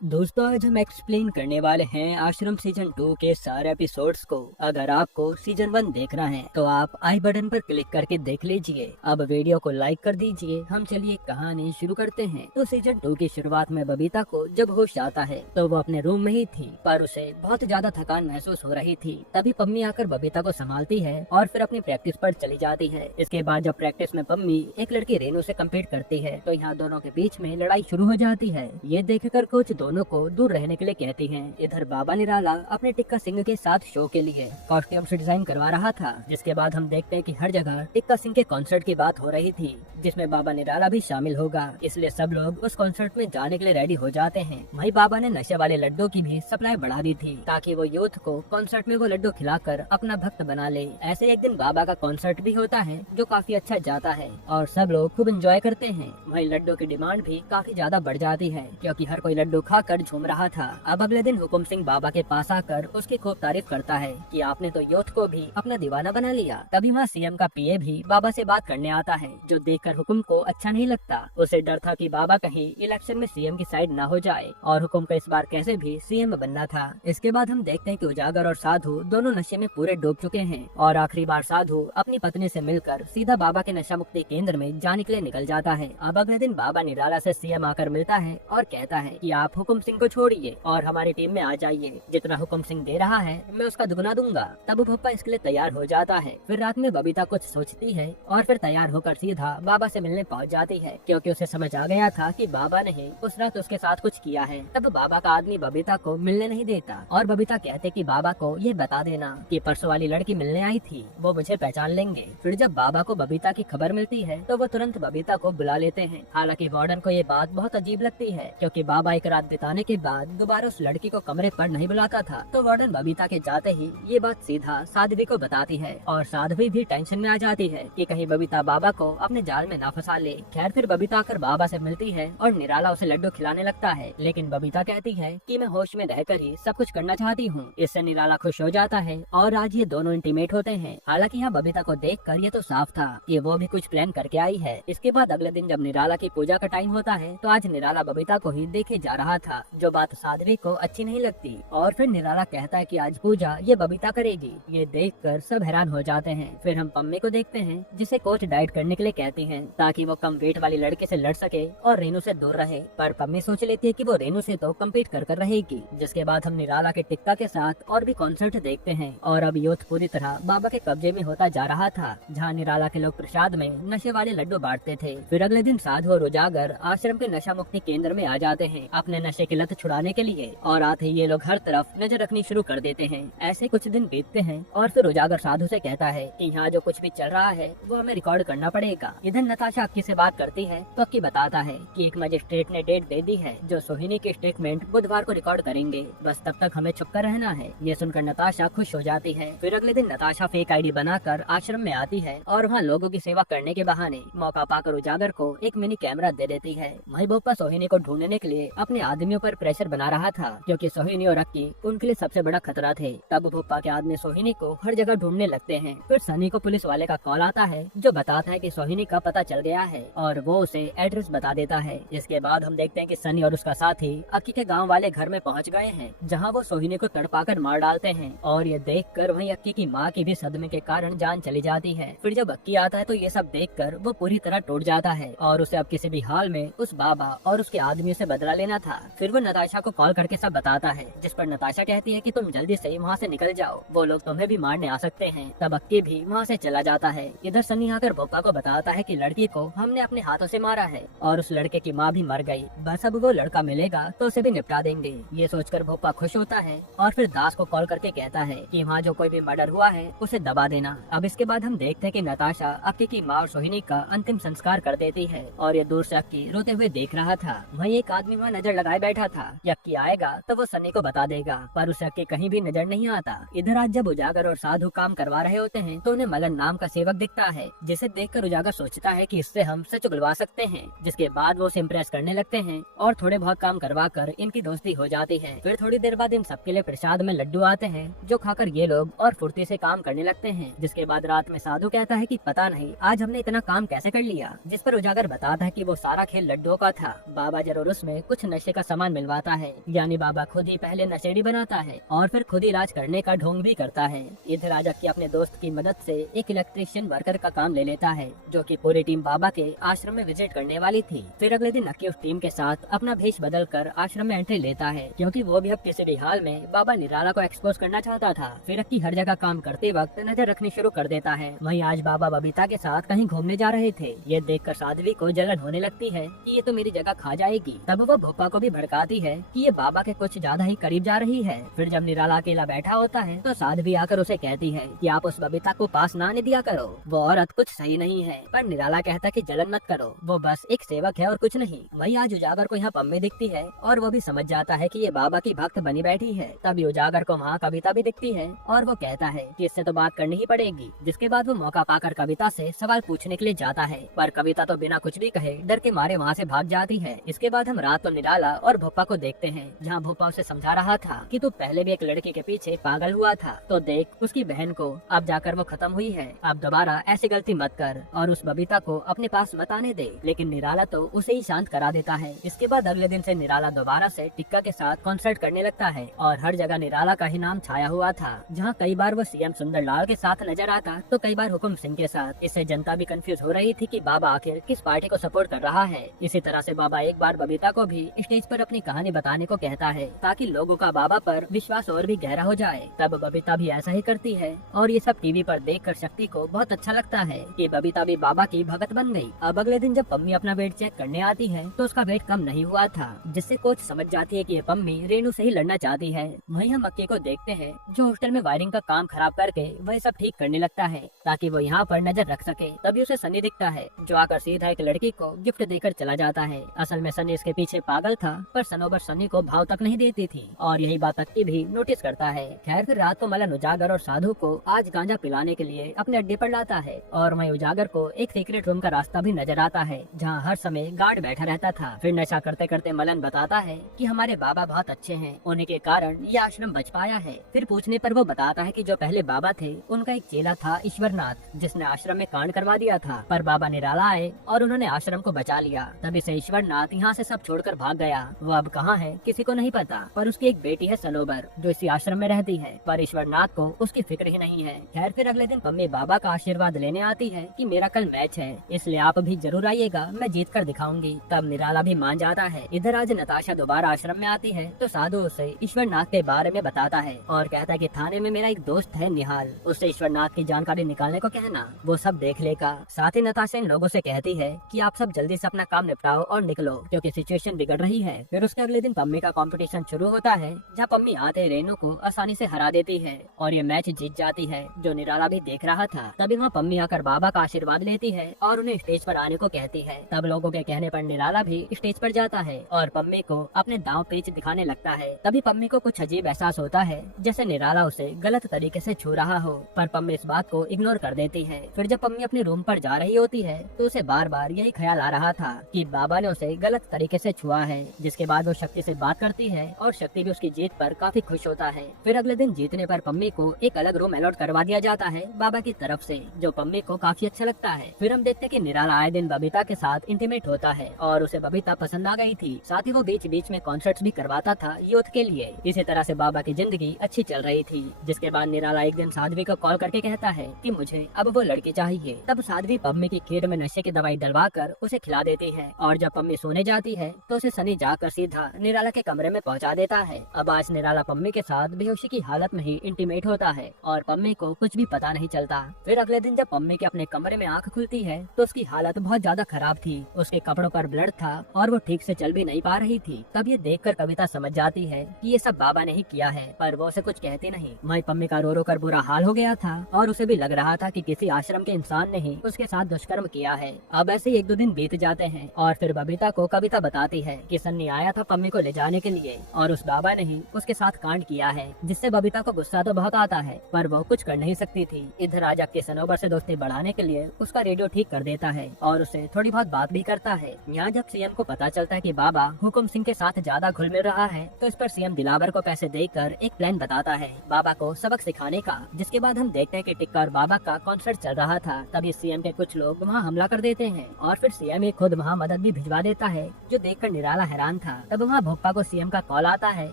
दोस्तों, आज हम एक्सप्लेन करने वाले हैं आश्रम सीजन 2 के सारे एपिसोड्स को। अगर आपको सीजन 1 देखना है तो आप आई बटन पर क्लिक करके देख लीजिए। अब वीडियो को लाइक कर दीजिए। हम चलिए कहानी शुरू करते हैं। तो सीजन 2 की शुरुआत में बबीता को जब होश आता है तो वो अपने रूम में ही थी, पर उसे बहुत ज्यादा थकान महसूस हो रही थी। तभी पम्मी आकर बबीता को संभालती है और फिर अपनी प्रैक्टिस पर चली जाती है। इसके बाद जब प्रैक्टिस में पम्मी एक लड़की रेनू से कम्पीट करती है तो यहाँ दोनों के बीच में लड़ाई शुरू हो जाती है। ये देखकर कोच दोनों को दूर रहने के लिए कहती हैं। इधर बाबा निराला अपने टिक्का सिंह के साथ शो के लिए कॉस्ट्यूम्स डिजाइन करवा रहा था। जिसके बाद हम देखते हैं कि हर जगह टिक्का सिंह के कॉन्सर्ट की बात हो रही थी, जिसमें बाबा निराला भी शामिल होगा। इसलिए सब लोग उस कॉन्सर्ट में जाने के लिए रेडी हो जाते हैं। वहीं बाबा ने नशे वाले लड्डू की भी सप्लाई बढ़ा दी थी ताकि वो यूथ को कॉन्सर्ट में वो लड्डू खिलाकर अपना भक्त बना ले। ऐसे एक दिन बाबा का कॉन्सर्ट भी होता है जो काफी अच्छा जाता है और सब लोग खूब एंजॉय करते हैं। वहीं लड्डू की डिमांड भी काफी ज्यादा बढ़ जाती है क्योंकि हर कोई लड्डू खाकर झूम रहा था। अब अगले दिन हुकुम सिंह बाबा के पास आकर उसकी खूब तारीफ करता है कि आपने तो यूथ को भी अपना दीवाना बना लिया। तभी वहाँ सीएम का पीए भी बाबा से बात करने आता है, जो देखकर हुकुम को अच्छा नहीं लगता। उसे डर था कि बाबा कहीं इलेक्शन में सीएम की साइड न हो जाए और हुकुम को इस बार कैसे भी सीएम बनना था। इसके बाद हम देखते हैं कि उजागर और साधु दोनों नशे में पूरे डूब चुके हैं और आखिरी बार साधु अपनी पत्नी से मिलकर सीधा बाबा के नशा मुक्ति केंद्र में जाने के लिए निकल जाता है। अब अगले दिन बाबा निराला से सीएम आकर मिलता है और कहता है कि आप हुकुम सिंह को छोड़िए और हमारी टीम में आ जाइए। जितना हुकुम सिंह दे रहा है मैं उसका दुगना दूंगा। तब भप्पा इसके लिए तैयार हो जाता है। फिर रात में बबीता कुछ सोचती है और फिर तैयार होकर सीधा बाबा से मिलने पहुंच जाती है क्योंकि उसे समझ आ गया था कि बाबा ने ही उस रात उसके साथ कुछ किया है। तब बाबा का आदमी बबीता को मिलने नहीं देता और बबीता कहते कि बाबा को ये बता देना कि परसों वाली लड़की मिलने आई थी, वो मुझे पहचान लेंगे। फिर जब बाबा को बबीता की खबर मिलती है तो वो तुरंत बबीता को बुला लेते हैं। हालांकि वार्डन को ये बात बहुत अजीब लगती है क्योंकि बाबा एक रात बिताने के बाद दोबारा उस लड़की को कमरे पर नहीं बुलाता था। तो वार्डन बबीता के जाते ही ये बात सीधा साध्वी को बताती है और साध्वी भी टेंशन में आ जाती है कि कहीं बबीता बाबा को अपने जाल में ना फंसा ले। खैर फिर बबीता आकर बाबा से मिलती है और निराला उसे लड्डू खिलाने लगता है, लेकिन बबीता कहती है कि मैं होश में रहकर ही सब कुछ करना चाहती हूँ। इससे निराला खुश हो जाता है और आज ये दोनों इंटीमेट होते हैं। हालांकि यहाँ बबीता को देखकर ये तो साफ था कि वो भी कुछ प्लान करके आई है। इसके बाद अगले दिन जब निराला की पूजा का टाइम होता है तो आज निराला बबीता को ही देखे जा रहा था, जो बात साध्वी को अच्छी नहीं लगती। और फिर निराला कहता है कि आज पूजा ये बबीता करेगी। ये देखकर सब हैरान हो जाते हैं। फिर हम पम्मी को देखते हैं जिसे कोच डाइट करने के लिए कहती हैं ताकि वो कम वेट वाली लड़के से लड़ सके और रेनू से दूर रहे। पर पम्मी सोच लेती है कि वो रेनू से तो कम्पीट कर रहेगी। जिसके बाद हम निराला के टिक्का के साथ और भी कॉन्सर्ट देखते हैं और अब यूथ पूरी तरह बाबा के कब्जे में होता जा रहा था, जहाँ निराला के लोग प्रसाद में नशे वाले लड्डू बांटते थे। फिर अगले दिन साधु और उजागर आश्रम के नशा मुक्ति केंद्र में आ जाते हैं अपने नशे की लत छुड़ाने के लिए और आते ही ये लोग हर तरफ नजर रखनी शुरू कर देते हैं। ऐसे कुछ दिन बीतते हैं और फिर उजागर साधु से कहता है कि यहाँ जो कुछ भी चल रहा है वो हमें रिकॉर्ड करना पड़ेगा। इधर नताशा अक्की से बात करती है तो अक्की बताता है कि एक मजिस्ट्रेट ने डेट दे दी है जो सोहिनी की स्टेटमेंट बुधवार को रिकॉर्ड करेंगे, बस तब तक हमें चुप कर रहना है। ये सुनकर नताशा खुश हो जाती है। फिर अगले दिन नताशा फेक आईडी बनाकर आश्रम में आती है और वहाँ लोगों की सेवा करने के बहाने मौका पाकर उजागर को एक मिनी कैमरा दे देती है। वही भोपा सोहिनी को ढूंढने के लिए अपने आदमियों पर प्रेशर बना रहा था क्योंकि सोहिनी और अक्की उनके लिए सबसे बड़ा खतरा थे। तब भोपा के आदमी सोहिनी को हर जगह ढूंढने लगते हैं। फिर सनी को पुलिस वाले का कॉल आता है जो बताता है कि सोहिनी का पता चल गया है और वो उसे एड्रेस बता देता है। इसके बाद हम देखते हैं कि सनी और उसका साथी अक्की के गांव वाले घर में पहुंच गए हैं, जहां वो सोहिनी को तड़पाकर मार डालते हैं और ये देखकर वहीं अक्की की मां की भी सदमे के कारण जान चली जाती है। फिर जब अक्की आता है तो ये सब देखकर वो पूरी तरह टूट जाता है और उसे अब किसी भी हाल में उस बाबा और उसके आदमियों से बदला लेना था। फिर वो नताशा को कॉल करके सब बताता है, जिस पर नताशा कहती है कि तुम जल्दी से वहाँ से निकल जाओ, वो लोग तुम्हें भी मारने आ सकते हैं। तब अक्की भी वहाँ से चला जाता है। इधर सनी आकर भोपा को बताता है कि लड़की को हमने अपने हाथों से मारा है और उस लड़के की माँ भी मर गई, बस अब वो लड़का मिलेगा तो उसे भी निपटा देंगे। ये सोचकर भोपा खुश होता है और फिर दास को कॉल करके कहता है कि वहाँ जो कोई भी मर्डर हुआ है उसे दबा देना। अब इसके बाद हम देखते हैं कि नताशा अक्की की माँ और सोहिनी का अंतिम संस्कार कर देती है और ये दूर से अक्की रोते हुए देख रहा था। वहीं एक आदमी वहाँ नजर लगाए बैठा था, अक्की आएगा तो वो सनी को बता देगा, पर उसे अक्की कहीं भी नजर नहीं आता। इधर आज जब उजागर और साधु काम करवा रहे होते हैं तो उन्हें मलन नाम का सेवक दिखता है, जिसे देखकर उजागर सोचता है कि इससे हम सच उगलवा सकते हैं। जिसके बाद वो उसे इम्प्रेस करने लगते हैं और थोड़े बहुत काम करवा कर इनकी दोस्ती हो जाती है। फिर थोड़ी देर बाद इन सबके लिए प्रसाद में लड्डू आते हैं जो खाकर ये लोग और फुर्ती से काम करने लगते हैं। जिसके बाद रात में साधु कहता है कि पता नहीं आज हमने इतना काम कैसे कर लिया, जिस पर उजागर बताता है कि वो सारा खेल लड्डुओं का था। बाबा जरूर उसमें कुछ नशे का सामान मिलवाता है, यानी बाबा खुद ही पहले नशेड़ी बनाता है और फिर खुद ही इलाज करने का ढोंग भी करता है। इधर राजक्की अपने दोस्त की मदद से एक इलेक्ट्रिशियन वर्कर का काम ले लेता है, जो कि पूरी टीम बाबा के आश्रम में विजिट करने वाली थी। फिर अगले दिन अक्की उस टीम के साथ अपना भेष बदल कर आश्रम में एंट्री लेता है, क्योंकि वो भी अब किसी भी हाल में बाबा निराला को एक्सपोज करना चाहता था। फिर अक्की हर जगह काम करते वक्त नजर रखनी शुरू कर देता है। वहीं आज बाबा बबीता के साथ कहीं घूमने जा रहे थे। ये देखकर साध्वी को जलन होने लगती है कि ये तो मेरी जगह खा जाएगी। तब वो भोपा को भी भड़काती है कि ये बाबा के कुछ ज्यादा ही करीब जा रही है। फिर जब निराला अकेला बैठा होता है तो साध्वी आकर उसे कहती है कि आप उस बबीता को पास ना आने दिया करो, वो औरत कुछ सही नहीं है। पर निराला कहता कि जलन मत करो, वो बस एक सेवक है और कुछ नहीं। वही आज उजागर को यहाँ पम्मी दिखती है और वो भी समझ जाता है कि ये बाबा की भक्त बनी बैठी है। तभी उजागर को वहाँ कविता भी दिखती है और वो कहता है कि इससे तो बात करनी ही पड़ेगी। जिसके बाद वो मौका पाकर कविता से सवाल पूछने के लिए जाता है, पर कविता तो बिना कुछ भी कहे डर के मारे वहाँ से भाग जाती है। इसके बाद हम रात को निराला और भोपा को देखते हैं, जहाँ भोपा उसे समझा रहा था कि तू पहले भी एक लड़की के पीछे पागल हुआ था, तो देख उसकी बहन को, अब जाकर वो खत्म हुई है। अब दोबारा ऐसी गलती मत कर और उस बबीता को अपने पास मत आने दे। लेकिन निराला तो उसे ही शांत करा देता है। इसके बाद अगले दिन से निराला दोबारा से टिक्का के साथ कॉन्सर्ट करने लगता है और हर जगह निराला का ही नाम छाया हुआ था। जहाँ कई बार वो सीएम सुंदरलाल के साथ नजर आता तो कई बार हुकुम सिंह के साथ। इससे जनता भी कंफ्यूज हो रही थी कि बाबा आखिर किस पार्टी को सपोर्ट कर रहा है। इसी तरह से बाबा एक बार बबीता को भी स्टेज पर अपनी कहानी बताने को कहता है, ताकि लोगों का बाबा पर विश्वास और भी गहरा हो जाए। तब बबीता भी ऐसा ही करती है और ये सब टीवी पर देखकर शक्ति को बहुत अच्छा लगता है कि बबीता भी बाबा की भगत बन गई। अब अगले दिन जब पम्मी अपना वेट चेक करने आती है तो उसका वेट कम नहीं हुआ था, जिससे कोच समझ जाती है कि ये पम्मी रेणु से ही लड़ना चाहती है। वहीं हम अक्की को देखते हैं, जो हॉस्टल में वायरिंग का काम खराब करके वह सब ठीक करने लगता है ताकि वो यहाँ पर नजर रख सके। तभी उसे सनी दिखता है, जो आकर सीधा एक लड़की को गिफ्ट देकर चला जाता है। असल में सनी इसके पीछे पागल था, पर सनोबर सनी को भाव तक नहीं देती थी और यही बात अक्की भी नोटिस करता है। खैर फिर रात को मलन उजागर और साधु को आज गांजा पिलाने के लिए अपने अड्डे पर लाता है और वहीं उजागर को एक सीक्रेट रूम का रास्ता भी नजर आता है, जहाँ हर समय गार्ड बैठा रहता था। फिर नशा करते करते मलन बताता है कि हमारे बाबा बहुत अच्छे हैं, उन्हीं के कारण ये आश्रम बच पाया है। फिर पूछने पर वो बताता है कि जो पहले बाबा थे उनका एक चेला था ईश्वरनाथ, जिसने आश्रम में कांड करवा दिया था, पर बाबा निराला आए और उन्होंने आश्रम को बचा लिया। तभी से ईश्वरनाथ यहाँ से सब छोड़कर भाग गया। वो अब कहाँ है किसी को नहीं पता, पर उसकी एक बेटी है सनोबर, जो इसी आश्रम में रहती है, पर ईश्वरनाथ को उसकी फिक्र ही नहीं है। खैर फिर अगले दिन पम्मी बाबा का आशीर्वाद लेने आती है कि मेरा कल मैच है, इसलिए आप भी जरूर आइएगा, मैं जीत कर दिखाऊंगी। तब निराला भी मान जाता है। इधर आज नताशा दोबारा आश्रम में आती है तो साधु उसे ईश्वरनाथ के बारे में बताता है और कहता है कि थाने में मेरा एक दोस्त है निहाल, उससे ईश्वरनाथ की जानकारी निकालने को कहना, वो सब देख लेगा। साथ ही नताशा इन लोगों से कहती है कि आप सब जल्दी से अपना काम निपटाओ और निकलो, क्योंकि सिचुएशन बिगड़ रही है। फिर उसके अगले दिन पम्मी का कंपटीशन शुरू होता है, जहाँ पम्मी आते रेनू को आसानी से हरा देती है और ये मैच जीत जाती है, जो निराला भी देख रहा था। तभी वहाँ पम्मी आकर बाबा का आशीर्वाद लेती है और उन्हें स्टेज पर आने को कहती है। तब लोगों के कहने पर निराला भी स्टेज पर जाता है और पम्मी को अपने दांव पेच दिखाने लगता है। तभी पम्मी को कुछ अजीब एहसास होता है, जैसे निराला उसे गलत तरीके से छू रहा हो, पर पम्मी इस बात को इग्नोर कर देती है। फिर जब पम्मी अपने रूम पर जा रही होती है तो उसे बार बार यही ख्याल आ रहा था कि बाबा ने उसे गलत तरीके से छुआ है। जिसके बाद वो शक्ति से बात करती है और शक्ति भी उसकी जीत पर काफी खुश होता है। फिर अगले दिन जीतने पर पम्मी को एक अलग रूम अलॉट करवा दिया जाता है बाबा की तरफ से, जो पम्मी को काफी अच्छा लगता है। फिर हम देखते कि निराला आए दिन बबीता के साथ इंटीमेट होता है और उसे बबीता पसंद आ गई थी। साथ ही वो बीच बीच में कॉन्सर्ट्स भी करवाता था यूथ के लिए। इसी तरह से बाबा की जिंदगी अच्छी चल रही थी। जिसके बाद निराला एक दिन साध्वी को कॉल करके कहता है कि मुझे अब वो लड़की चाहिए। तब साध्वी पम्मी की खीर में नशे की दवाई डलवा कर उसे खिला देती है और जब पम्मी सोने जाती है तो उसे सनी जाकर सीधा निराला के कमरे में पहुंचा देता है। अब आज निराला पम्मी के साथ बेहोशी की हालत में ही इंटीमेट होता है और पम्मी को कुछ भी पता नहीं चलता। फिर अगले दिन जब पम्मी के अपने कमरे में आंख खुलती है तो उसकी हालत बहुत ज्यादा खराब थी। उसके कपड़ों पर ब्लड था और वो ठीक से चल भी नहीं पा रही थी। तब ये देखकर कविता समझ जाती है कि ये सब बाबा ने ही किया है, पर वो उसे कुछ कहती नहीं। वहीं पम्मी का रो रो कर बुरा हाल हो गया था और उसे भी लग रहा था कि किसी आश्रम के इंसान ने ही उसके साथ दुष्कर्म किया है। अब ऐसे ही एक दो दिन बीत जाते हैं और फिर बबीता को कविता बताती है कि सन्नी आया था पम्मी को ले जाने के लिए और उस बाबा ने ही उसके साथ कांड किया है, जिससे बबीता को गुस्सा तो बहुत आता है, पर वो कुछ कर नहीं सकती थी। इधर राजा के सनोबर से दोस्ती बढ़ाने के लिए उसका रेडियो ठीक कर देता है और उससे थोड़ी बहुत बात भी करता है। यहाँ जब सीएम को पता चलता है कि बाबा हुकुम सिंह के साथ ज्यादा घुल मिल रहा है तो इस पर सीएम दिलावर को पैसे देकर एक प्लान बताता है बाबा को सबक सिखाने का। जिसके बाद हम देखते हैं कि टिक्का और बाबा का कॉन्सर्ट चल रहा था। तभी सीएम के कुछ लोग वहाँ हमला कर देते हैं और फिर सीएम खुद वहाँ मदद भी भिजवा देता है, जो देखकर निराला हैरान सीएम था। तब वहाँ भोपा को सीएम का कॉल आता है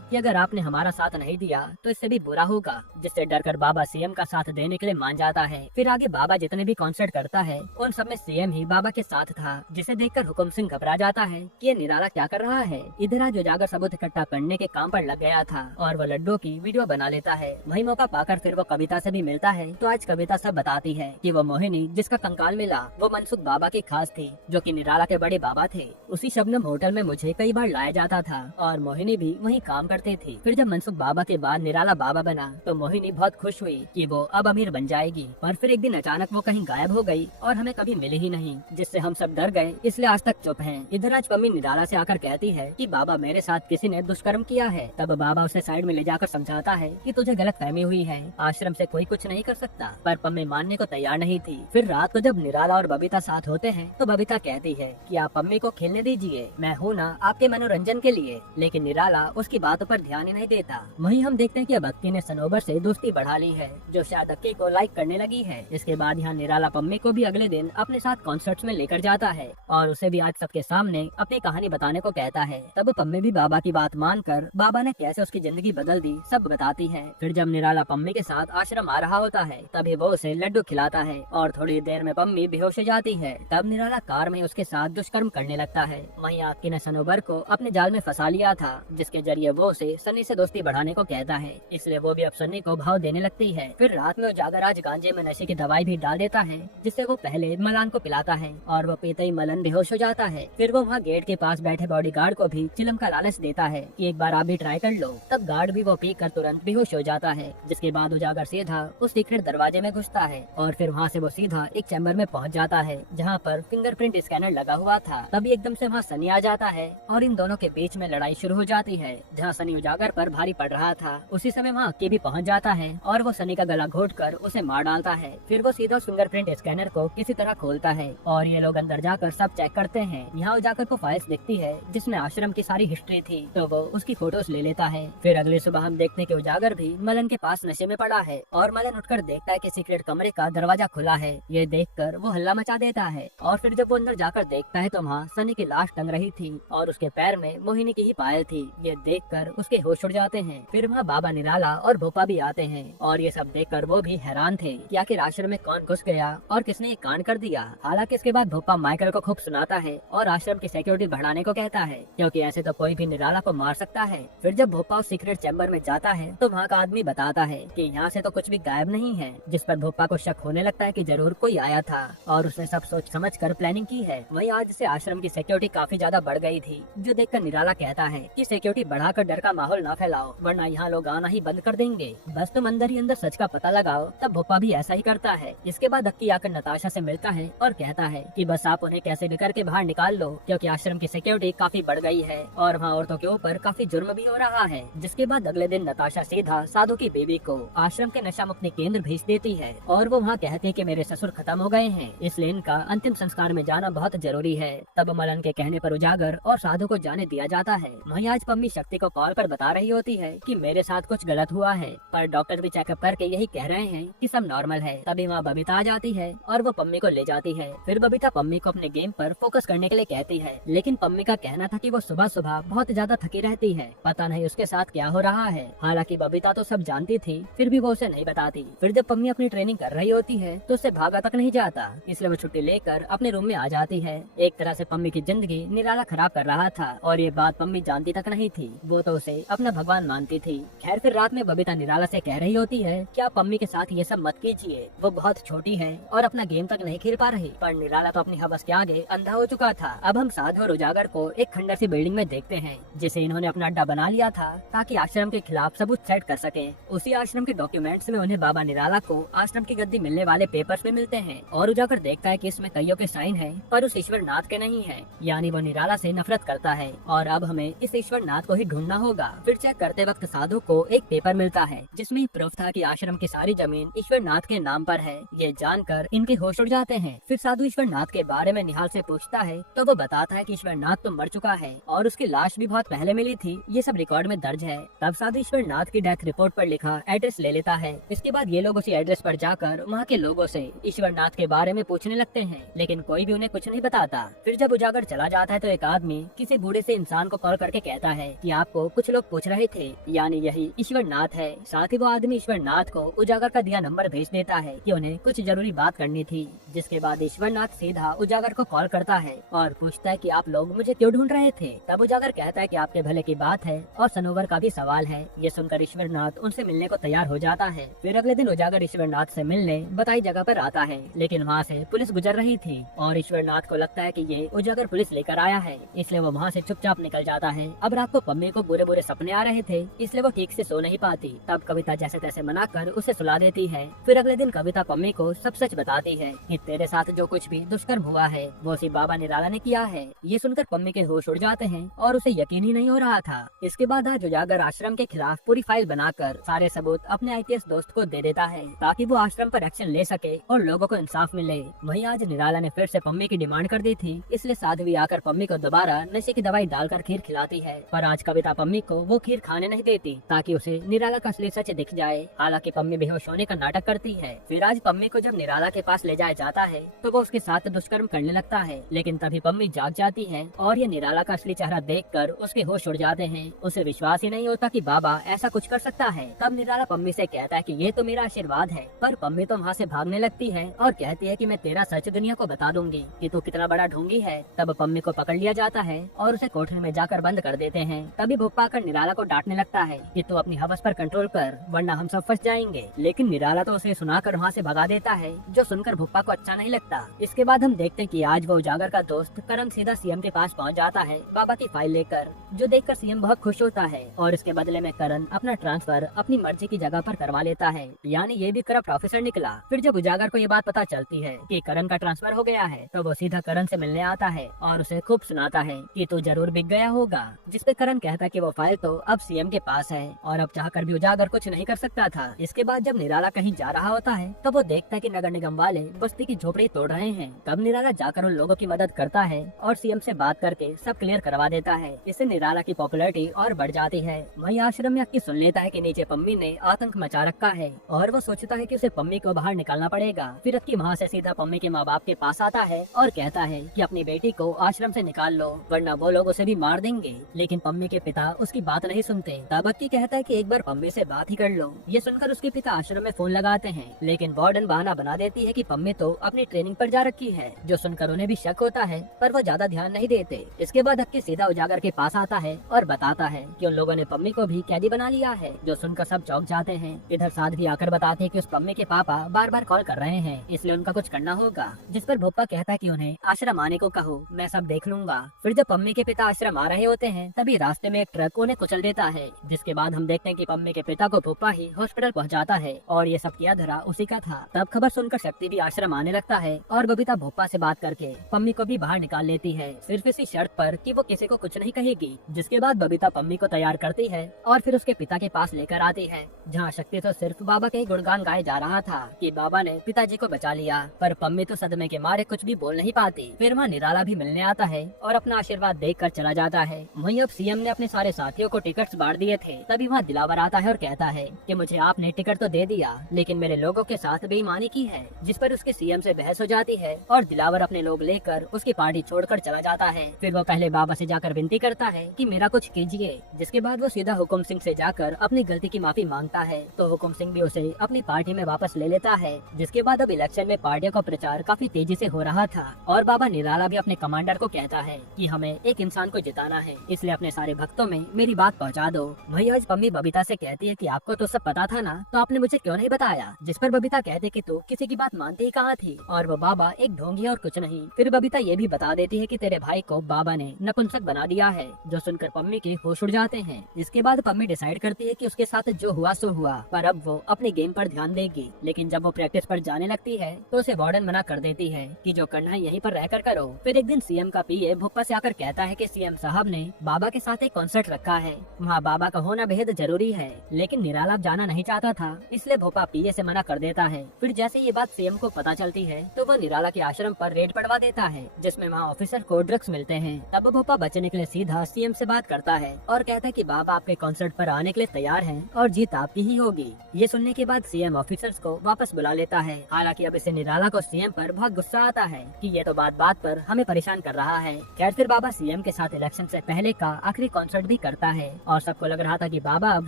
कि अगर आपने हमारा साथ नहीं दिया तो इससे भी बुरा होगा, जिससे डरकर बाबा सीएम का साथ देने के लिए मान जाता है। फिर आगे बाबा जितने भी कॉन्सर्ट करता है उन सब में सीएम ही बाबा के साथ था, जिसे देखकर हुकुम सिंह घबरा जाता है कि ये निराला क्या कर रहा है। इधर आज उजागर सबूत इकट्ठा करने के काम पर लग गया था और वो लड्डू की वीडियो बना लेता है। वही मौका पाकर फिर वो कविता से भी मिलता है तो आज कविता सब बताती है कि वो मोहिनी जिसका कंकाल मिला वो मनसुख बाबा की खास थी, जो कि निराला के बड़े बाबा थे। उसी शबनम होटल में मुझे कई बार लाया जाता था और मोहिनी भी वहीं काम करती थी। फिर जब मनसुख बाबा के बाद निराला बाबा बना तो मोहिनी बहुत खुश हुई कि वो अब अमीर बन जाएगी। और फिर एक दिन अचानक वो कहीं गायब हो गई और हमें कभी मिली ही नहीं, जिससे हम सब डर गए, इसलिए आज तक चुप हैं। इधर आज पम्मी निराला से आकर कहती है कि बाबा मेरे साथ किसी ने दुष्कर्म किया है। तब बाबा उसे साइड में ले जाकर समझाता है कि तुझे गलत फहमी हुई है, आश्रम से कोई कुछ नहीं कर सकता। पर पम्मी मानने को तैयार नहीं थी। फिर रात को जब निराला और बबीता साथ होते हैं तो बबीता कहती है कि आप पम्मी को खेलने दीजिए, मैं हूँ ना आपके मनोरंजन के लिए। लेकिन निराला उसकी बातों पर ध्यान ही नहीं देता। वहीं हम देखते हैं कि अब अक्की ने सनोबर से दोस्ती बढ़ा ली है, जो शायद अक्की को लाइक करने लगी है। इसके बाद यहाँ निराला पम्मी को भी अगले दिन अपने साथ कॉन्सर्ट्स में लेकर जाता है और उसे भी आज सबके सामने अपनी कहानी बताने को कहता है। तब पम्मी भी बाबा की बात मानकर बाबा ने कैसे उसकी जिंदगी बदल दी सब बताती है। फिर जब निराला पम्मी के साथ आश्रम आ रहा होता है तभी वो उसे लड्डू खिलाता है और थोड़ी देर में पम्मी बेहोश हो जाती है। तब निराला कार में उसके साथ दुष्कर्म करने लगता है। वहीं अक्की ने सनोबर को अपने जाल में फंसा लिया था, जिसके जरिए वो उसे सन्नी से दोस्ती बढ़ाने को कहता है, इसलिए वो भी अब सन्नी को भाव देने लगती है। फिर रात में उजागर आज गांजे में नशे की दवाई भी डाल देता है, जिससे वो पहले मलान को पिलाता है और वो पीते ही मलन बेहोश हो जाता है। फिर वो वहाँ गेट के पास बैठे बॉडीगार्ड को भी चिलम का लालच देता है कि एक बार आप भी ट्राई कर लो। तब गार्ड भी वो पी कर तुरंत बेहोश हो जाता है, जिसके बाद उजागर सीधा उस सीक्रेट दरवाजे में घुसता है और फिर वहाँ से वो सीधा एक चैम्बर में पहुँच जाता है जहाँ पर फिंगरप्रिंट स्कैनर लगा हुआ था। तभी एकदम से वहाँ सनी आ जाता है और इन दोनों के बीच में लड़ाई शुरू हो जाती है, जहाँ सनी उजागर पर भारी पड़ रहा था। उसी समय वहाँ अक्की भी पहुँच जाता है और वो सनी का गला घोटकर उसे मार डालता है। फिर वो सीधा फिंगरप्रिंट स्कैनर को किसी तरह खोलता है और ये लोग अंदर जाकर सब चेक करते हैं। यहाँ उजागर को फाइल्स दिखती है जिसमें आश्रम की सारी हिस्ट्री थी, तो वो उसकी फोटोज ले लेता है। फिर अगली सुबह हम देखते हैं कि उजागर भी मलन के पास नशे में पड़ा है और मलन उठकर देखता है कि सीक्रेट कमरे का दरवाजा खुला है। ये देखकर वो हल्ला मचा देता है और फिर जब वो अंदर जाकर देखता है तो वहाँ सनी की लाश टंग रही थी और उसके पैर में मोहिनी की ही पायल थी। ये देखकर उसके होश उड़ जाते हैं। फिर वहाँ बाबा निराला और भोपा भी आते हैं और ये सब देखकर वो भी हैरान थे कि आखिर आश्रम में कौन घुस गया और किसने ये कांड कर दिया। हालांकि इसके बाद भोपा माइकल को खूब सुनाता है और आश्रम की सिक्योरिटी बढ़ाने को कहता है, क्योंकि ऐसे तो कोई भी निराला को मार सकता है। फिर जब भोपा उस सीक्रेट चैम्बर में जाता है तो वहाँ का आदमी बताता है कि यहाँ से तो कुछ भी गायब नहीं है, जिस पर भोपा को शक होने लगता है कि जरूर कोई आया था और उसने सब सोच समझ कर प्लानिंग की है। वहीं आज से आश्रम की सिक्योरिटी काफी ज्यादा बढ़ गई थी, जो देखकर निराला कहता है कि सिक्योरिटी बढ़ाकर डर का माहौल ना फैलाओ, वरना यहाँ लोग आना ही बंद कर देंगे। बस तुम अंदर ही अंदर सच का पता लगाओ। तब भोपा भी ऐसा ही करता है। इसके बाद अक्की आकर नताशा से मिलता है और कहता है कि बस आप उन्हें कैसे भी करके बाहर निकाल लो, क्योंकि आश्रम की सिक्योरिटी काफी बढ़ गई है और वहाँ औरतों के ऊपर काफी जुर्म भी हो रहा है। जिसके बाद अगले दिन नताशा सीधा साधु की बेबी को आश्रम के नशा मुक्ति केंद्र भेज देती है और वो वहाँ कहते हैं कि मेरे ससुर खत्म हो गए हैं, इसलिए इनका अंतिम संस्कार में जाना बहुत जरूरी है। तब मलन के कहने पर उजागर और साधु को जाने दिया जाता है। वहीं आज पम्मी शक्ति को कॉल पर बता रही होती है कि मेरे साथ कुछ गलत हुआ है, पर डॉक्टर भी चेकअप करके यही कह रहे हैं कि सब नॉर्मल है। तभी वहाँ बबीता आ जाती है और वो पम्मी को ले जाती है। फिर बबीता पम्मी को अपने गेम पर फोकस करने के लिए कहती है, लेकिन पम्मी का कहना था कि वो सुबह सुबह बहुत ज्यादा थकी रहती है, पता नहीं उसके साथ क्या हो रहा है। हालांकि बबीता तो सब जानती थी, फिर भी वो उसे नहीं बताती। फिर जब पम्मी अपनी ट्रेनिंग कर रही होती है तो उससे भागा तक नहीं जाता, इसलिए वो छुट्टी लेकर अपने रूम में आ जाती है। एक तरह से पम्मी की जिंदगी निराला खराब कर रहा था और ये बात पम्मी जानती तक नहीं थी, वो तो उसे अपना भगवान मानती थी। खैर फिर रात में बबीता निराला से कह रही होती है कि आप पम्मी के साथ ये सब मत कीजिए, वो बहुत छोटी है और अपना गेम तक नहीं खेल पा रही। पर निराला तो अपनी हवस के आगे अंधा हो चुका था। अब हम साधु और उजागर को एक खंडर सी बिल्डिंग में देखते हैं जिसे इन्होंने अपना अड्डा बना लिया था ताकि आश्रम के खिलाफ सबूत सेट कर सके। उसी आश्रम के डॉक्यूमेंट्स में उन्हें बाबा निराला को आश्रम की गद्दी मिलने वाले पेपर्स में मिलते हैं और उजागर देखता है कि इसमें कईयों के साइन है पर उस ईश्वर नाथ के नहीं है, यानी वो निराला से नफरत करता है और अब हमें इस ईश्वर नाथ को ही ढूंढना होगा। फिर चेक करते वक्त साधु को एक पेपर मिलता है जिसमें प्रूफ था कि आश्रम की सारी जमीन ईश्वर नाथ के नाम पर है। ये जानकर इनके होश उड़ जाते हैं। फिर साधु ईश्वर नाथ के बारे में निहाल से पूछता है तो वो बताता है कि ईश्वर नाथ तो मर चुका है और उसकी लाश भी बहुत पहले मिली थी, ये सब रिकॉर्ड में दर्ज है। तब साधु ईश्वर नाथ की डेथ रिपोर्ट पर लिखा एड्रेस ले लेता है। इसके बाद ये लोग उसी एड्रेस पर जाकर वहाँ के लोगों से ईश्वर नाथ के बारे में पूछने लगते हैं, लेकिन कोई भी उन्हें कुछ नहीं बताता। फिर जब उजागर चला जाता है तो एक आदमी किसी बूढ़े बूढ़े से इंसान को कॉल करके कहता है कि आपको कुछ लोग पूछ रहे थे, यानी यही ईश्वर नाथ है। साथ ही वो आदमी ईश्वर नाथ को उजागर का दिया नंबर भेज देता है कि उन्हें कुछ जरूरी बात करनी थी। जिसके बाद ईश्वर नाथ सीधा उजागर को कॉल करता है और पूछता है कि आप लोग मुझे क्यों ढूंढ रहे थे। तब उजागर कहता है कि आपके भले की बात है और सनोवर का भी सवाल है। ये सुनकर ईश्वर नाथ उनसे मिलने को तैयार हो जाता है। फिर अगले दिन उजागर ईश्वर नाथ से मिलने बताई जगह पर आता है, लेकिन वहाँ से पुलिस गुजर रही थी और ईश्वर नाथ को लगता है कि ये उजागर पुलिस लेकर आया है, इसलिए वो वहाँ से चुपचाप निकल जाता है। अब रात को पम्मी को बुरे बुरे सपने आ रहे थे, इसलिए वो ठीक से सो नहीं पाती। तब कविता जैसे तैसे मनाकर उसे सुला देती है। फिर अगले दिन कविता पम्मी को सब सच बताती है कि तेरे साथ जो कुछ भी दुष्कर्म हुआ है वो उसी बाबा निराला ने किया है। ये सुनकर पम्मी के होश उड़ जाते हैं और उसे यकीन ही नहीं हो रहा था। इसके बाद आज उजागर आश्रम के खिलाफ पूरी फाइल बनाकर सारे सबूत अपने आईपीएस दोस्त को दे देता है ताकि वो आश्रम पर एक्शन ले सके और लोगों को इंसाफ मिले। वहीं आज निराला ने फिर से पम्मी की डिमांड कर दी थी, इसलिए साध्वी आकर पम्मी को दोबारा नशे की दवाई डालकर खीर खिलाती है। पर आज कविता पम्मी को वो खीर खाने नहीं देती ताकि उसे निराला का असली सच दिख जाए। हालांकि पम्मी बेहोश होने का नाटक करती है। फिर आज पम्मी को जब निराला के पास ले जाया जाता है तो वो उसके साथ दुष्कर्म करने लगता है, लेकिन तभी पम्मी जाग जाती है और ये निराला का असली चेहरा देखकर उसके होश उड़ जाते हैं। उसे विश्वास ही नहीं होता कि बाबा ऐसा कुछ कर सकता है। तब निराला पम्मी से कहता है कि ये तो मेरा आशीर्वाद है, पर पम्मी तो वहाँ से भागने लगती है और कहती है कि मैं तेरा सच दुनिया को बता दूंगी कि तू कितना बड़ा ढोंगी है। तब पम्मी को पकड़ लिया जाता है और उसे कोठरी में जाकर बंद कर देते हैं। तभी भूपा आकर निराला को डांटने लगता है कि तू अपनी हवस पर कंट्रोल कर, वरना हम सब फंस जाएंगे। लेकिन निराला तो उसे सुनाकर वहाँ से भगा देता है, जो सुनकर भूपा को अच्छा नहीं लगता। इसके बाद हम देखते हैं कि आज वो उजागर का दोस्त करण सीधा सीएम के पास पहुँच जाता है बाबा की फाइल लेकर, जो देखकर सीएम बहुत खुश होता है और इसके बदले में करण अपना ट्रांसफर अपनी मर्जी की जगह पर करवा लेता है, यानी ये भी करप्ट ऑफिसर निकला। फिर जब उजागर को ये बात पता चलती है कि करण का ट्रांसफर हो गया है तो वो सीधा करण से मिलने आता है और उसे खूब सुनाता है कि तू जरूर बिक गया होगा। जिसपे करण कहता है कि वो फाइल तो अब सीएम के पास है और अब चाहकर भी उजागर कुछ नहीं कर सकता था। इसके बाद जब निराला कहीं जा रहा होता है तो वो देखता है कि नगर निगम वाले बस्ती की झोपड़ी तोड़ रहे हैं। तब निराला जाकर उन लोगों की मदद करता है और सीएम से बात करके सब क्लियर करवा देता है। इससे निराला की पॉपुलैरिटी और बढ़ जाती है। वहीं आश्रम में अक्की सुन लेता है कि नीचे पम्मी ने आतंक मचा रखा है और वो सोचता है कि उसे पम्मी को बाहर निकालना पड़ेगा। फिर अक्की वहाँ से सीधा पम्मी के माँ बाप के पास आता है और कहता है कि अपनी बेटी को आश्रम से निकाल लो, वरना वो लोग उसे भी मार देंगे। लेकिन पम्मी के पिता उसकी बात नहीं सुनते। तब अक्की कहता है कि एक बार पम्मी से बात ही कर लो। ये सुनकर उसके पिता आश्रम में फोन लगाते हैं, लेकिन वार्डन बहाना बना देती है कि पम्मी तो अपनी ट्रेनिंग पर जा रखी है, जो सुनकर उन्हें भी शक होता है, पर वो ज्यादा ध्यान नहीं देते। इसके बाद अक्की सीधा उजागर के पास आता है और बताता है कि उन लोगों ने पम्मी को भी कैदी बना लिया है, जो सुनकर सब चौंक जाते हैं। इधर साध्वी आकर बताते हैं कि उस पम्मी के पापा बार बार कॉल कर रहे हैं, इसलिए उनका कुछ करना होगा। जिस पर भोपा कहता है कि उन्हें आश्रम आने को कहो, मैं सब देख लूंगा। फिर जब पम्मी के पिता आश्रम आ रहे होते हैं तभी रास्ते में एक ट्रक उन्हें कुचल देता है, जिसके बाद हम देखते हैं कि पम्मी के पिता को भोपा ही हॉस्पिटल पहुंचाता है और ये सब किया धरा उसी का था। तब खबर सुनकर शक्ति भी आश्रम आने लगता है और बबीता भोपा से बात करके पम्मी को भी बाहर निकाल लेती है, सिर्फ इसी शर्त पर कि वो किसी को कुछ नहीं कहेगी। जिसके बाद बबीता पम्मी को तैयार करती है और फिर उसके पिता के पास लेकर आती है, जहाँ शक्ति तो सिर्फ बाबा के ही गुणगान गाए जा रहा था कि बाबा ने पिताजी को बचा लिया, पर पम्मी तो सदमे के मारे कुछ भी बोल नहीं पाती। फिर वहाँ निराला भी मिलने आता है और अपना आशीर्वाद देकर चला जाता है। वहीं अब सीएम ने अपने सारे साथियों को टिकट्स बांट दिए थे। तभी वहाँ दिलावर आता है और कहता है कि मुझे आपने टिकट तो दे दिया, लेकिन मेरे लोगों के साथ बेईमानी की है। जिस पर उसके सीएम से बहस हो जाती है और दिलावर अपने लोग लेकर उसकी पार्टी छोड़कर चला जाता है। फिर वो पहले बाबा से जाकर विनती करता है कि मेरा कुछ कीजिए। जिसके बाद वो सीधा हुकुम सिंह से जाकर अपनी गलती की माफी मांगता है, तो हुकुम सिंह भी उसे अपनी पार्टी में वापस ले लेता है। जिसके बाद अब इलेक्शन में पार्टियों का प्रचार काफी तेजी से हो रहा था और बाबा निराला भी अपने कमांडर को कहता है कि हमें एक इंसान को जिताना है, इसलिए अपने सारे भक्तों में मेरी बात पहुंचा दो। वही आज पम्मी बबीता से कहती है कि आपको तो सब पता था ना, तो आपने मुझे क्यों नहीं बताया। जिस पर बबीता कहते कि तू किसी की बात मानती ही कहाँ थी और वो बाबा एक ढोंगी और कुछ नहीं। फिर बबीता ये भी बता देती है कि तेरे भाई को बाबा ने नपुंसक बना दिया है, जो सुनकर पम्मी के होश उड़ जाते हैं। इसके बाद पम्मी डिसाइड करती है कि उसके साथ जो हुआ सो हुआ, पर अब वो अपने गेम पर ध्यान देगी। लेकिन जब वो प्रैक्टिस पर जाने लगती है तो उसे वार्डन मना कर देती है कि जो करना है यहीं पर रहकर करो। फिर एक दिन सीएम का पीए भोपा से आकर कहता है कि सीएम साहब ने बाबा के साथ एक कॉन्सर्ट रखा है, वहाँ बाबा का होना बेहद जरूरी है। लेकिन निराला जाना नहीं चाहता था, इसलिए भोपा पीए से मना कर देता है। फिर जैसे ये बात सीएम को पता चलती है तो वो निराला के आश्रम पर रेड पड़वा देता है, जिसमें वहाँ ऑफिसर को ड्रग्स मिलते हैं। तब भोपा बचने के लिए सीधा सीएम से बात करता है और कहता है कि बाबा आपके कॉन्सर्ट पर आने के लिए तैयार हैं और जीत आपकी ही होगी। ये सुनने के बाद सीएम ऑफिसर्स को वापस बुला लेता है। हालांकि अब इसे निराला को सीएम पर बहुत गुस्सा आता है कि ये तो बात बात पर हमें परेशान कर रहा है। खैर फिर बाबा सीएम के साथ इलेक्शन से पहले का आखिरी कॉन्सर्ट भी करता है और सबको लग रहा था कि बाबा अब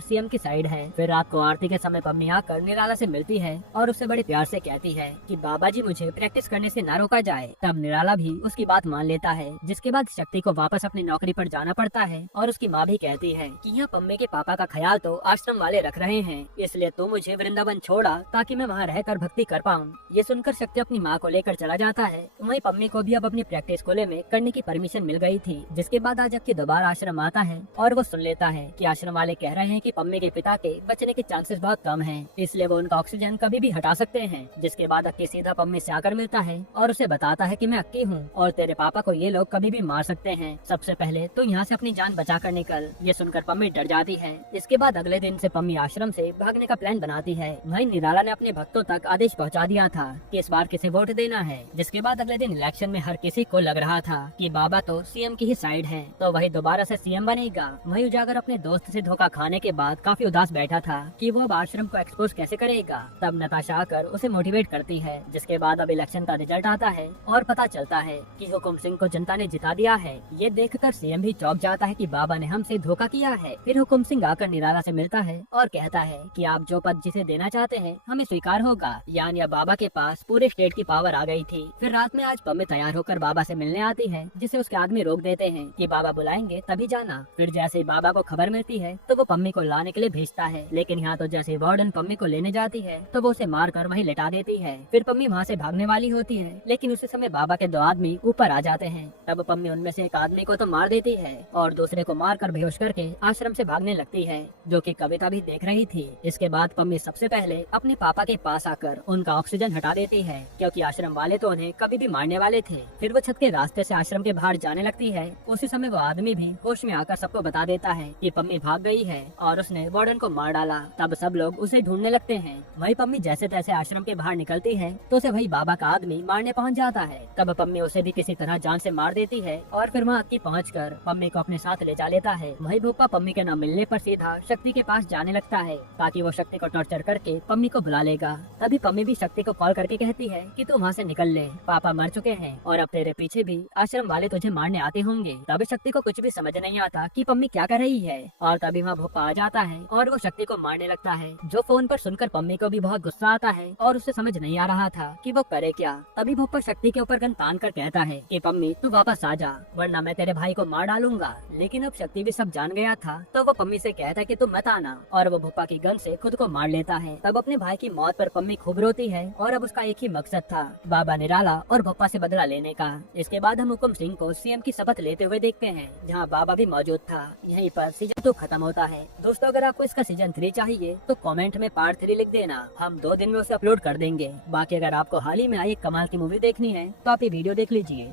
सीएम की साइड है। फिर रात को आरती के समय पम्मी आकर निराला से मिलती है और उससे बड़े प्यार से कहती है कि बाबा जी मुझे प्रैक्टिस करने से ना रोका जाए। तब निराला भी उसकी बात मान लेता है, जिसके बाद शक्ति को वापस अपनी नौकरी पर जाना पड़ता है और उसकी माँ भी कहती है कि यहाँ पम्मे के पापा का ख्याल तो आश्रम वाले रख रहे हैं, इसलिए तू मुझे वृंदावन छोड़ा ताकि मैं वहाँ रहकर भक्ति कर पाऊँ। ये सुनकर शक्ति अपनी माँ को लेकर चला जाता है। वहीं पम्मी को भी अब अपनी प्रैक्टिस स्कूल में करने की परमिशन मिल गई थी, जिसके बाद आज जबकि दोबारा आश्रम आता है और वो सुन लेता है कि आश्रम वाले कह रहे हैं कि पम्मी के पिता के बचने के चांसेस बहुत कम हैं, इसलिए वो उनका ऑक्सीजन कभी भी हटा सकते हैं। जिसके बाद अक्की सीधा पम्मी से आकर मिलता है और उसे बताता है कि मैं अक्की हूँ और तेरे पापा को ये लोग कभी भी मार सकते हैं, सबसे पहले तो यहाँ से अपनी जान बचा कर निकल। ये सुनकर पम्मी डर जाती है। इसके बाद अगले दिन से पम्मी आश्रम से भागने का प्लान बनाती है। वहीं निराला ने अपने भक्तों तक आदेश पहुँचा दिया था कि इस बार किसे वोट देना है। जिसके बाद अगले दिन इलेक्शन में हर किसी को लग रहा था कि बाबा तो सीएम की ही साइड है, तो वही दोबारा से सीएम बनेगा। वहीं उजागर अपने दोस्त से धोखा खाने के बाद काफी उदास बैठा था कि वो अब आश्रम को एक्सपोज कैसे करेगा। तब नताशा आकर उसे मोटिवेट करती है। जिसके बाद अब इलेक्शन का रिजल्ट आता है और पता चलता है कि हुकुम सिंह को जनता ने जिता दिया है। ये देखकर सीएम भी चौंक जाता है कि बाबा ने हमसे धोखा किया है। फिर हुकुम सिंह आकर निराला से मिलता है और कहता है कि आप जो पद जिसे देना चाहते हैं हमें स्वीकार होगा। यानी अब बाबा के पास पूरे स्टेट की पावर आ गई थी। फिर रात में आज पम्मी तैयार होकर बाबा से मिलने आती है, जिसे उसके आदमी रोक देते हैं कि बाबा बुलाएंगे तभी जाना। फिर जैसे ही बाबा को खबर मिलती है तो वो पम्मी को लाने के लिए भेजता है, लेकिन यहाँ तो जैसे वार्डन पम्मी को लेने जाती है तो वो उसे मार कर वहीं लेटा देती है। फिर पम्मी वहाँ से भागने वाली होती है, लेकिन उसी समय बाबा के दो आदमी ऊपर आ जाते हैं। तब पम्मी उनमें से एक आदमी को तो मार देती है और दूसरे को मार कर बेहोश करके आश्रम से भागने लगती है, जो कि कविता भी देख रही थी। इसके बाद पम्मी सबसे पहले अपने पापा के पास आकर उनका ऑक्सीजन हटा देती है, क्योंकि आश्रम वाले तो उन्हें कभी भी मारने वाले थे। फिर वो छत के रास्ते से आश्रम के बाहर जाने लगती है। उसी समय वो आदमी भी होश में आकर सबको बता देता है कि पम्मी भाग गई है और उसने वार्डन को मार डाला। तब सब लोग उसे ढूंढने लगते हैं। वही पम्मी जैसे तैसे आश्रम के बाहर निकलती है तो उसे वही बाबा का आदमी मारने पहुंच जाता है। तब पम्मी उसे भी किसी तरह जान से मार देती है और फिर वहाँ अक्की पहुंचकर पम्मी को अपने साथ ले जा लेता है। वही भूपा पम्मी के न मिलने पर सीधा शक्ति के पास जाने लगता है ताकि वो शक्ति को टॉर्चर करके पम्मी को बुला लेगा। तभी पम्मी भी शक्ति को कॉल करके कहती है कि तू वहाँ से निकल ले, पापा मर चुके हैं और अब तेरे पीछे भी आश्रम वाले तुझे मारने आते होंगे। तभी शक्ति को कुछ भी समझ नहीं आता कि पम्मी क्या कर रही है और तभी वहाँ भूपा आ जाता है और वो शक्ति को मारने लगता है, जो फोन पर सुनकर पम्मी को भी बहुत गुस्सा आता है और उसे समझ नहीं आ रहा था कि वो करे क्या। तभी भूपा शक्ति के ऊपर गन तान कर कहता है कि पम्मी तू वापस आ जा, वरना मैं तेरे भाई को मार डालूंगा। लेकिन अब शक्ति भी सब जान गया था, तो वो पम्मी से कहता है कि तू मत आना और वो भूपा की गन से खुद को मार लेता है। तब अपने भाई की मौत पर पम्मी खूब रोती है और अब उसका एक ही मकसद था, बाबा निराला और भूपा से बदला लेने का। इसके बाद हम हुकुम सिंह को सीएम की शपथ लेते हुए देखते हैं, जहाँ बाबा भी मौजूद था। यहीं पर सीजन 2 खत्म होता है। दोस्तों अगर आपको इसका सीजन 3 चाहिए तो कमेंट में पार्ट 3 लिख देना, हम 2 दिन में उसे अपलोड कर देंगे। बाकी अगर आपको हाल ही में आई एक कमाल की मूवी देखनी है तो आप ये वीडियो देख लीजिए।